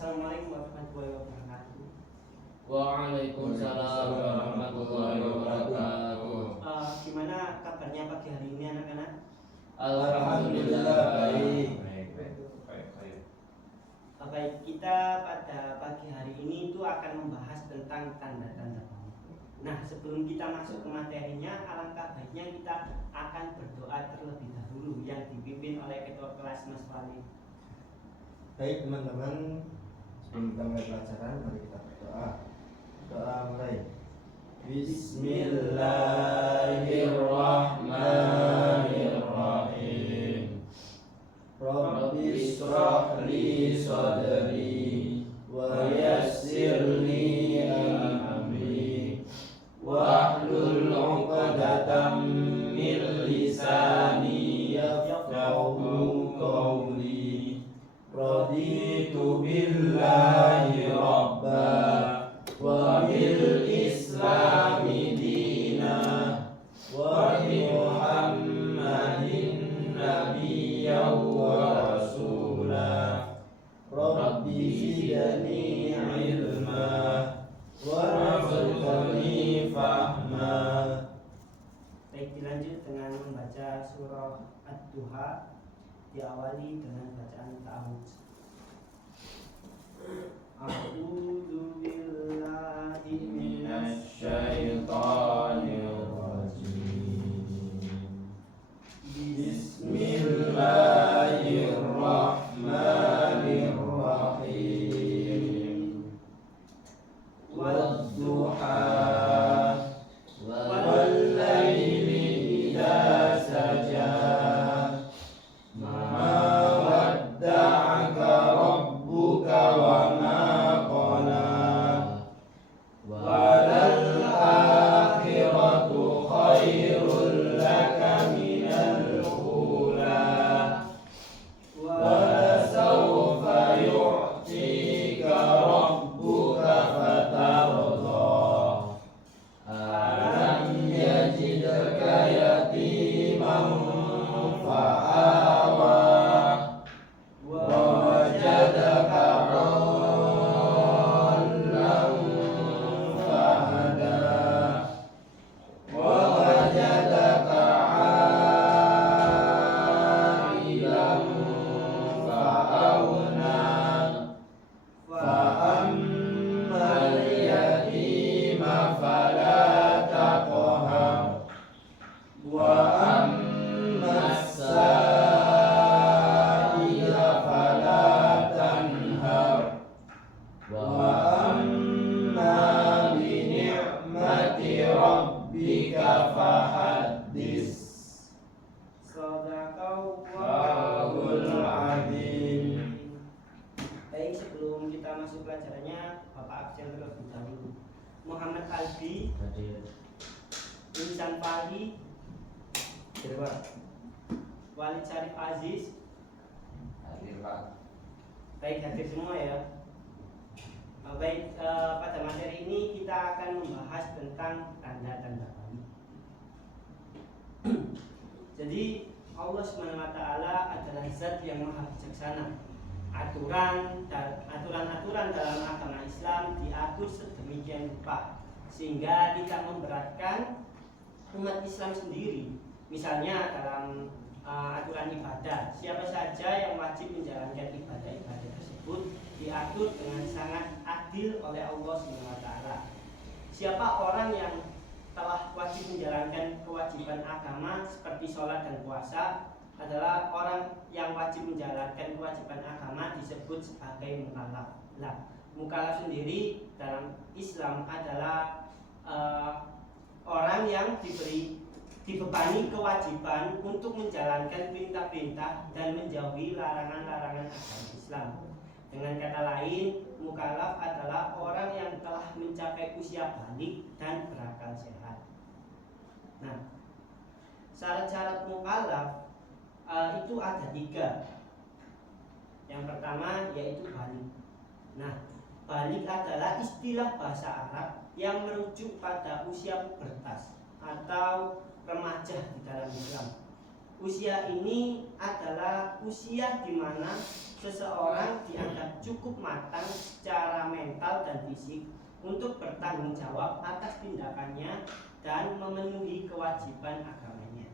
Assalamualaikum warahmatullahi wabarakatuh. Waalaikumsalam warahmatullahi wabarakatuh. Gimana kabarnya pagi hari ini anak-anak? Alhamdulillah baik. Baik, kita pada pagi hari ini itu akan membahas tentang tanda-tanda balik. Nah, sebelum kita masuk ke materinya, alangkah baiknya kita akan berdoa terlebih dahulu yang dipimpin oleh ketua kelas Mas Walid. Baik teman-teman, sebelum kita mulai pelajaran, mari kita berdoa. Doa mulai. Bismillahirrahmanirrahim. Rabbi shrah li sadri wa yassir li amri wahlul 'uqdatam min lisani yafqahu qawli. Raditu billahi rabba wa bil islami dina wa bi Muhammadin nabiyyan wa rasula. Rabbi zidni ilma warzuqni fahma. Baik, dilanjut dengan membaca surah Ad-Duha, diawali dengan bacaan ta'awudz. A'udzu billahi minasy Minasyaitonir Bismillahirrahmanirrahim. Wadduha wal laili idza saja. Ma wadda'aka rabbuka wa ma qala. Walal akhiratu khairul laka minal ula. Walasawfa yu'tika rabbuka fatarda. Alam yajidka yatiman fa'awa wa wajadaka dhallan fahada wa wajadaka 'ailan fa'aghna. Fa'ammal yatima fala taqhar wa ammas sa'ila fala tanhar wa amma bi ni'mati rabbika fahaddis. Shadaqallahul adzim. Baik, sebelum kita masuk pelajarannya, Bapak absen terlebih dahulu. Muhammad Albi, Hadir. Insan Fahri, Walid Syarif Aziz. Hadir Pak. Baik, hadir semua ya. Baik, pada materi ini kita akan membahas tentang tanda-tanda balik. Jadi Allah SWT adalah zat yang maha bijaksana. Aturan-aturan dalam agama Islam diatur sedemikian rupa sehingga tidak memberatkan umat Islam sendiri. Misalnya dalam aturan ibadah, siapa saja yang wajib menjalankan ibadah-ibadah tersebut diatur dengan sangat adil oleh Allah SWT. Siapa orang yang telah wajib menjalankan kewajiban agama seperti sholat dan puasa adalah orang yang wajib menjalankan kewajiban agama disebut sebagai mukallaf. Nah, mukallaf sendiri dalam Islam adalah orang yang dibebani kewajiban untuk menjalankan perintah-perintah dan menjauhi larangan-larangan agama Islam. Dengan kata lain, mukallaf adalah orang yang telah mencapai usia balik dan berakal sehat. Nah, syarat-syarat mukallaf itu ada 3. Yang pertama yaitu balik. Nah, balik adalah istilah bahasa Arab yang merujuk pada usia pubertas atau remaja di dalam Islam. usia ini adalah usia di mana seseorang dianggap cukup matang secara mental dan fisik untuk bertanggung jawab atas tindakannya dan memenuhi kewajiban agamanya.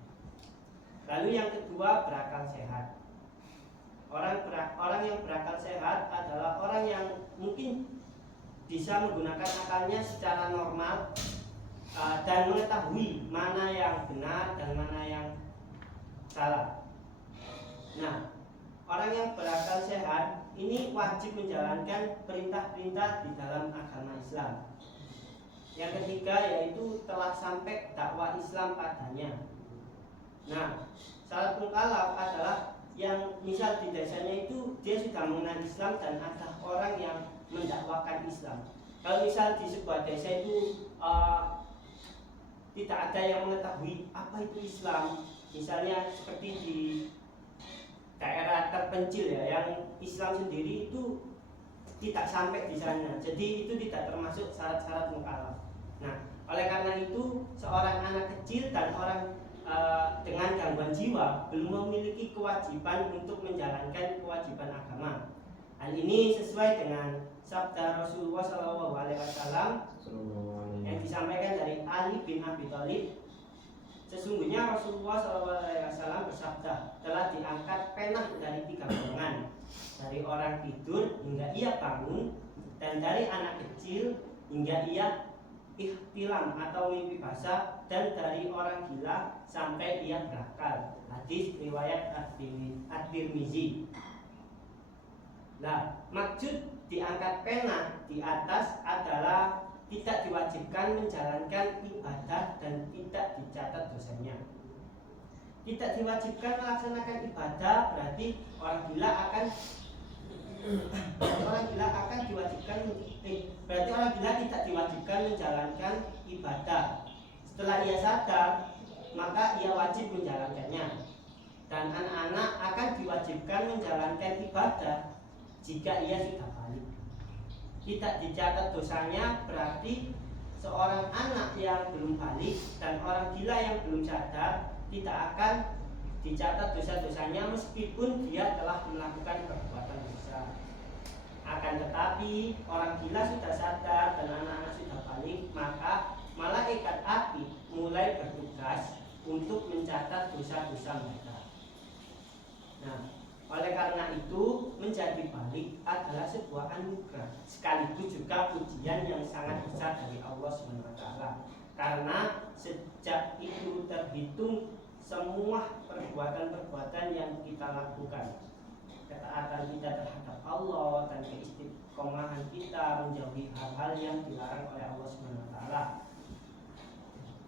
Lalu yang kedua, berakal sehat. Orang yang berakal sehat adalah orang yang mungkin bisa menggunakan akalnya secara normal dan mengetahui mana yang benar dan mana yang salah. Nah, orang yang berakal sehat ini wajib menjalankan perintah-perintah di dalam agama Islam. Yang ketiga yaitu telah sampai dakwah Islam padanya. Nah, syarat mukallaf adalah yang misal di desanya itu dia sudah mengenal Islam dan ada orang yang mendakwakan Islam. Kalau misal di sebuah desa itu tidak ada yang mengetahui apa itu Islam, misalnya seperti di daerah terpencil ya, yang Islam sendiri itu tidak sampai di sana, jadi itu tidak termasuk syarat-syarat mukallaf. Nah, oleh karena itu seorang anak kecil dan orang dengan gangguan jiwa belum memiliki kewajiban untuk menjalankan kewajiban agama. Hal ini sesuai dengan sabda Rasulullah SAW yang disampaikan dari Ali bin Abi Thalib. Sesungguhnya Rasulullah SAW bersabda, telah diangkat penah dari 3 golongan, dari orang tidur hingga ia bangun, dan dari anak kecil hingga ia ihtilam atau mimpi basah, dan dari orang gila sampai ia berakal. Hadis riwayat At-Tirmizi. Nah, maksud diangkat pena di atas adalah tidak diwajibkan menjalankan ibadah dan tidak dicatat dosanya. Tidak diwajibkan melaksanakan ibadah berarti orang gila akan berarti orang gila tidak diwajibkan menjalankan ibadah. Setelah ia sadar, maka ia wajib menjalankannya. Dan anak-anak akan diwajibkan menjalankan ibadah jika ia sudah balik. Tidak dicatat dosanya berarti seorang anak yang belum balik dan orang gila yang belum sadar tidak akan dicatat dosa-dosanya meskipun dia telah melakukan perbuatan dosa. Akan tetapi orang gila sudah sadar dan anak-anak sudah balik, maka malaikat api mulai bertugas untuk mencatat dosa-dosa mereka. Nah, oleh karena itu menjadi balik adalah sebuah anugerah sekaligus juga ujian yang sangat besar dari Allah SWT. Karena sejak itu terhitung semua perbuatan-perbuatan yang kita lakukan, ketaatan kita terhadap Allah dan keistiqomahan kita menjauhi hal-hal yang dilarang oleh Allah SWT.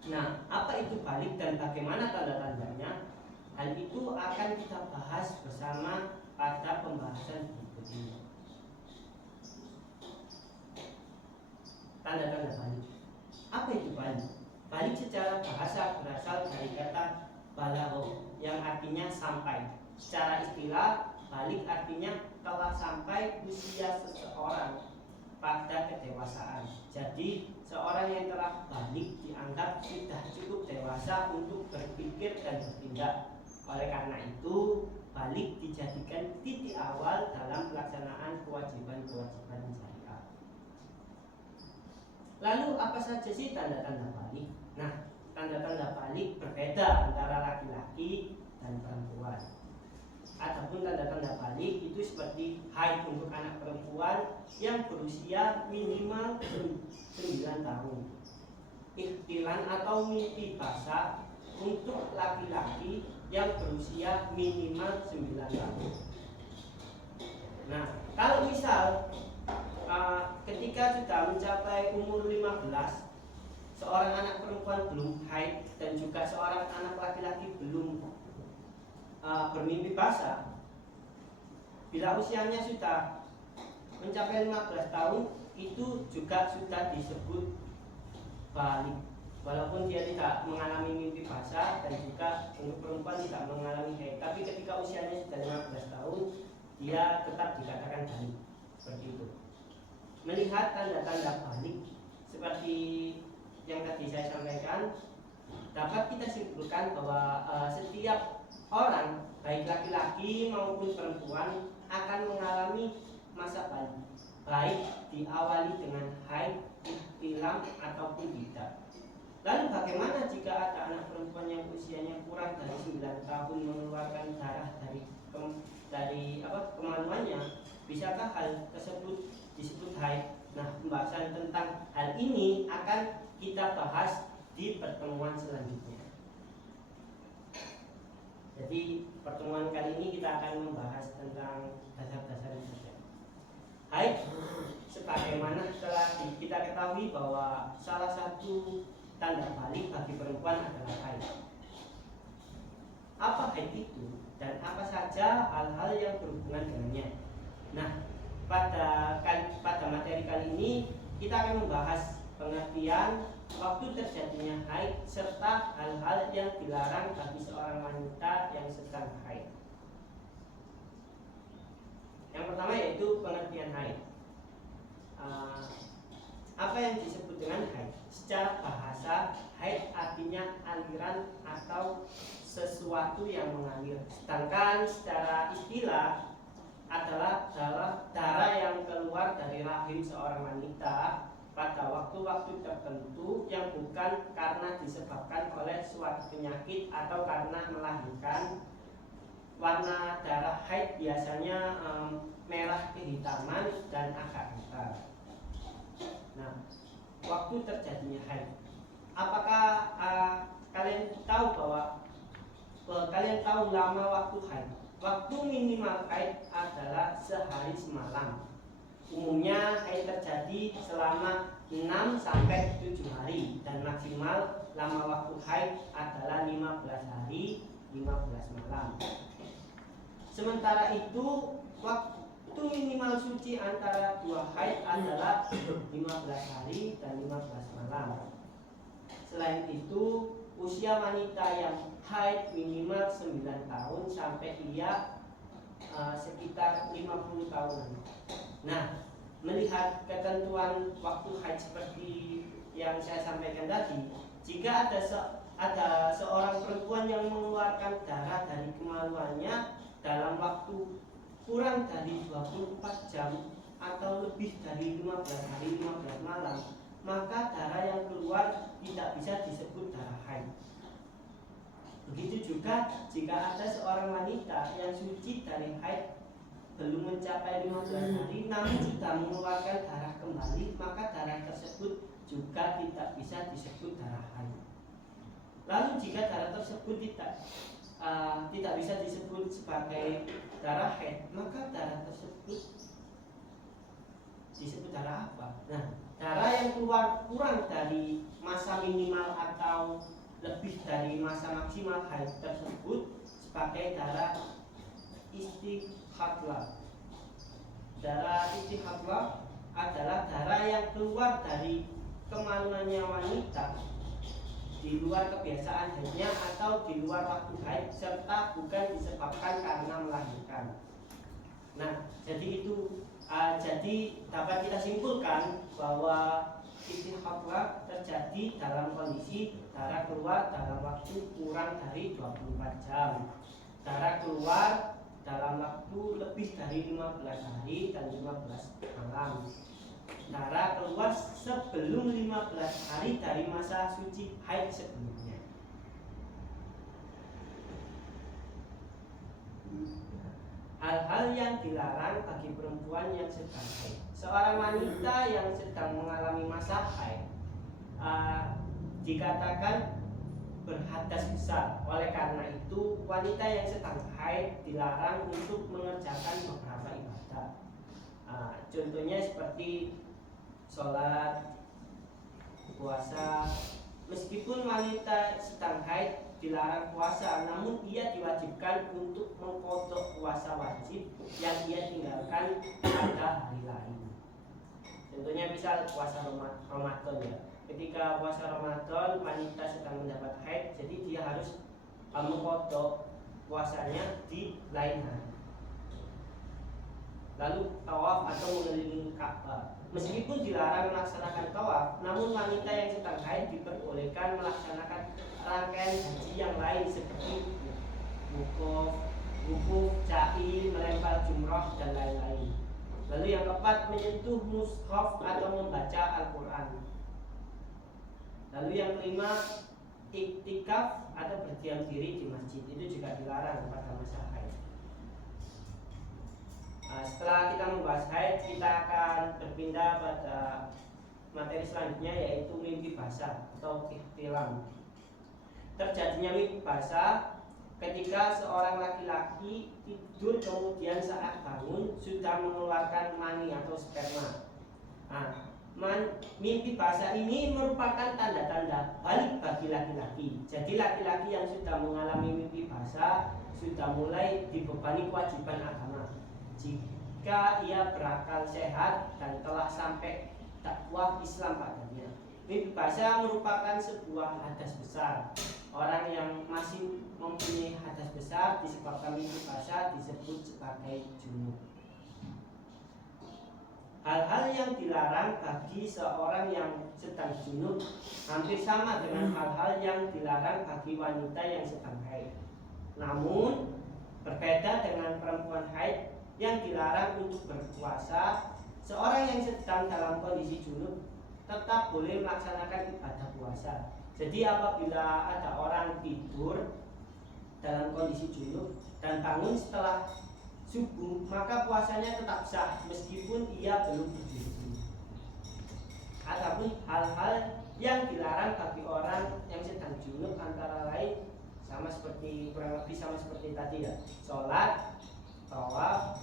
Nah, apa itu balik dan bagaimana tanda-tandanya? Hal itu akan kita bahas bersama pada pembahasan berikut ini. Tanda-tanda balik. Apa itu balik? Balik secara bahasa berasal dari kata balagho yang artinya sampai. Secara istilah, balik artinya telah sampai usia seseorang pada kedewasaan. Jadi seorang yang telah balik dianggap sudah cukup dewasa untuk berpikir dan bertindak. Oleh karena itu, balik dijadikan titik awal dalam pelaksanaan kewajiban-kewajiban syariat. Lalu apa saja sih tanda-tanda balik? Nah, tanda-tanda balik berbeda antara laki-laki dan perempuan. Adapun tanda-tanda balik itu seperti haid untuk anak perempuan yang berusia minimal 9 tahun. Ihtilan atau mimpi basah untuk laki-laki yang berusia minimal 9 tahun. Nah, kalau misal ketika sudah mencapai umur 15, seorang anak perempuan belum haid dan juga seorang anak laki-laki belum bermimpi basah, bila usianya sudah mencapai 15 tahun, itu juga sudah disebut balik. Walaupun dia tidak mengalami mimpi basah dan juga untuk perempuan tidak mengalami haid, tapi ketika usianya sudah 15 tahun, dia tetap dikatakan balik. Seperti itu. Melihat tanda-tanda balik seperti yang tadi saya sampaikan, dapat kita simpulkan bahwa setiap orang baik laki-laki maupun perempuan akan mengalami masa balik, baik diawali dengan haid, ihtilam ataupun tidak. Lalu bagaimana jika ada anak perempuan yang usianya kurang dari 9 tahun mengeluarkan darah dari kemaluannya? Bisakah hal tersebut disebut haid? Nah, pembahasan tentang hal ini akan kita bahas di pertemuan selanjutnya. Jadi pertemuan kali ini kita akan membahas tentang dasar-dasar saja. Haid, sebagaimana telah kita ketahui bahwa salah satu tanda balik bagi perempuan adalah haid. Apa haid itu dan apa saja hal-hal yang berhubungan dengannya? Nah, pada materi kali ini kita akan membahas pengertian waktu terjadinya haid serta hal-hal yang dilarang bagi seorang wanita yang sedang haid. Yang pertama yaitu pengertian haid. Apa yang disebut dengan haid? Secara bahasa, haid artinya aliran atau sesuatu yang mengalir. Sedangkan secara istilah adalah darah yang keluar dari rahim seorang wanita pada waktu-waktu tertentu yang bukan karena disebabkan oleh suatu penyakit atau karena melahirkan. Warna darah haid biasanya merah kehitaman dan agak hitam. Nah, waktu terjadinya haid, apakah kalian tahu bahwa kalian tahu lama waktu haid? Waktu minimal haid adalah sehari semalam. Umumnya haid terjadi selama 6 sampai 7 hari dan maksimal lama waktu haid adalah 15 hari 15 malam. Sementara itu waktu minimal suci antara dua haid adalah 15 hari dan 15 malam. Selain itu, usia wanita yang haid minimal 9 tahun sampai ia sekitar 50 tahunan. Nah, melihat ketentuan waktu haid seperti yang saya sampaikan tadi, jika ada seorang perempuan yang mengeluarkan darah dari kemaluannya dalam waktu kurang dari 24 jam atau lebih dari 15 hari 15 malam, maka darah yang keluar tidak bisa disebut darah haid. Begitu juga jika ada seorang wanita yang suci dari haid belum mencapai 15 hari namun sudah mengeluarkan darah kembali, maka darah tersebut juga tidak bisa disebut darah haid. Lalu jika darah tersebut tidak bisa disebut sebagai darah haid, maka darah tersebut disebut darah apa? Nah, darah yang keluar kurang dari masa minimal atau lebih dari masa maksimal haid tersebut sebagai darah istihadlah. Darah istihadlah adalah darah yang keluar dari kemaluannya wanita di luar kebiasaan haidnya atau di luar waktu haid serta bukan disebabkan karena melahirkan. Nah, jadi dapat kita simpulkan bahwa istihadlah terjadi dalam kondisi darah keluar dalam waktu kurang dari 24 jam. Darah keluar dalam waktu lebih dari 15 hari dan 15 malam. Darah keluar sebelum 15 hari dari masa suci haid sebelumnya. Hal-hal yang dilarang bagi perempuan yang sedang haid. Seorang wanita yang sedang mengalami masa haid dikatakan berhadas besar. Oleh karena itu, wanita yang sedang haid dilarang untuk mengerjakan beberapa ibadah. Contohnya seperti sholat, puasa. Meskipun wanita sedang haid dilarang puasa, namun ia diwajibkan untuk mengqadha puasa wajib yang ia tinggalkan pada hari lain. Contohnya misal puasa Ramadan ya. Ketika puasa Ramadan wanita sedang mendapat haid, jadi dia harus mengqadha puasanya di lain hari. Lalu tawaf atau mengelilingi Ka'bah. Meskipun dilarang melaksanakan tawaf, namun wanita yang sedang haid diperbolehkan melaksanakan rangkaian haji yang lain seperti wukuf, sa'i, melempar jumroh dan lain-lain. Lalu yang keempat, menyentuh mushaf atau membaca Al-Quran. Lalu yang kelima, iktikaf atau berdiam diri di masjid, itu juga dilarang pada masa haid. Setelah kita membahas haid, kita akan berpindah pada materi selanjutnya, yaitu mimpi basah atau ihtilam. Terjadinya mimpi basah ketika seorang laki-laki tidur kemudian saat bangun sudah mengeluarkan mani atau sperma. Mimpi basah ini merupakan tanda-tanda balik bagi laki-laki. Jadi laki-laki yang sudah mengalami mimpi basah sudah mulai dibebani kewajiban agama. Jika ia berakal sehat dan telah sampai dakwah Islam padanya. Mimpi basah merupakan sebuah hadas besar. Orang yang masih mempunyai hadas besar disebabkan mimpi basah disebut sebagai junub. Hal-hal yang dilarang bagi seorang yang sedang junub hampir sama dengan hal-hal yang dilarang bagi wanita yang sedang haid. Namun berbeda dengan perempuan haid yang dilarang untuk berpuasa, seorang yang sedang dalam kondisi junub tetap boleh melaksanakan ibadah puasa. Jadi apabila ada orang tidur dalam kondisi junub dan bangun setelah subuh, maka puasanya tetap sah meskipun ia belum berwudu. Adapun hal-hal yang dilarang bagi orang yang sedang junub antara lain kurang lebih sama seperti tadi ya. Sholat, tawaf,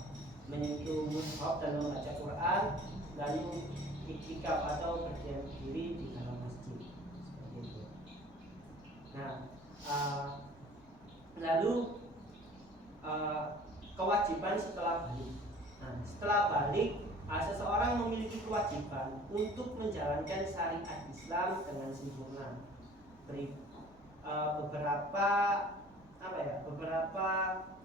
menyentuh mushaf dan membaca Quran, lalu iktikaf atau berdiam diri di dalam masjid. Seperti itu. Lalu kewajiban setelah balik. Setelah balik, seseorang memiliki kewajiban untuk menjalankan syariat Islam dengan sempurna. Beberapa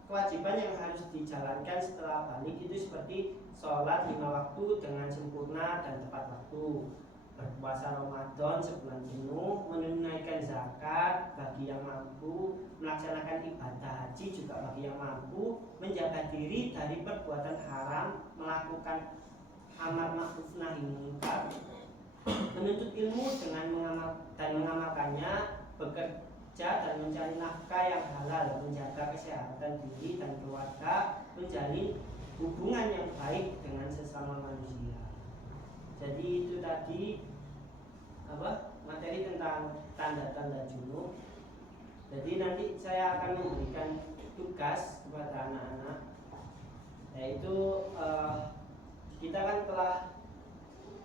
kewajiban yang harus dijalankan setelah balik itu seperti sholat 5 waktu dengan sempurna dan tepat waktu, berpuasa Ramadan sebulan penuh, menunaikan zakat bagi yang mampu, melaksanakan ibadah haji juga bagi yang mampu, menjaga diri dari perbuatan haram, melakukan amar ma'ruf nahi munkar, menuntut ilmu dengan mengamalkannya, bekerja dan mencari nafkah yang halal, menjaga kesehatan diri dan keluarga, menjalin hubungan yang baik dengan sesama manusia. Jadi itu tadi materi tentang tanda-tanda junub. Jadi nanti saya akan memberikan tugas kepada anak-anak, yaitu kita kan telah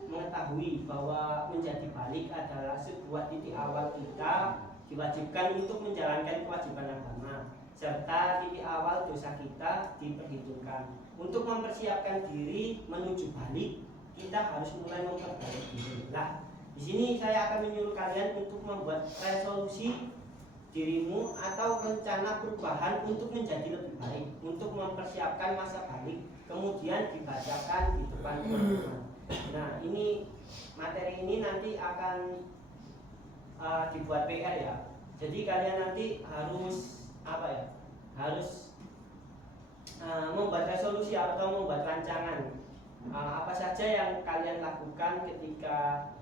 mengetahui bahwa menjadi balik adalah sebuah titik awal kita diwajibkan untuk menjalankan kewajiban agama, serta titik awal dosa kita diperhitungkan. Untuk mempersiapkan diri menuju balik, kita harus mulai memperbaiki diri. Di sini saya akan menyuruh kalian untuk membuat resolusi dirimu atau rencana perubahan untuk menjadi lebih baik, untuk mempersiapkan masa balik, kemudian dibacakan di depan teman-teman. Ini materi ini nanti akan dibuat PR ya. Jadi kalian nanti harus membuat resolusi atau membuat rancangan apa saja yang kalian lakukan ketika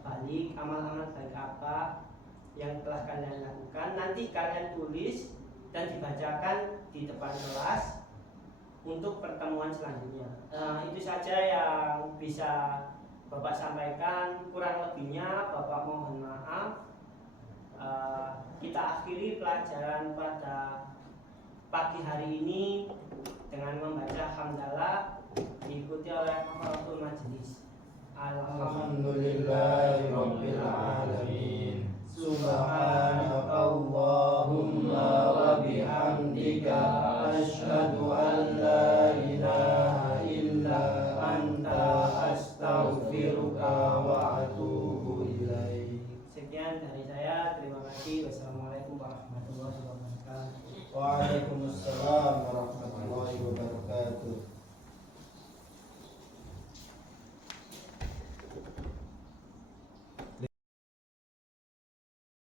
balik, amal-amal baik apa yang telah kalian lakukan, nanti kalian tulis dan dibacakan di depan kelas untuk pertemuan selanjutnya. Itu saja yang bisa Bapak sampaikan, kurang lebihnya Bapak mohon maaf. Kita akhiri pelajaran pada pagi hari ini dengan membaca hamdalah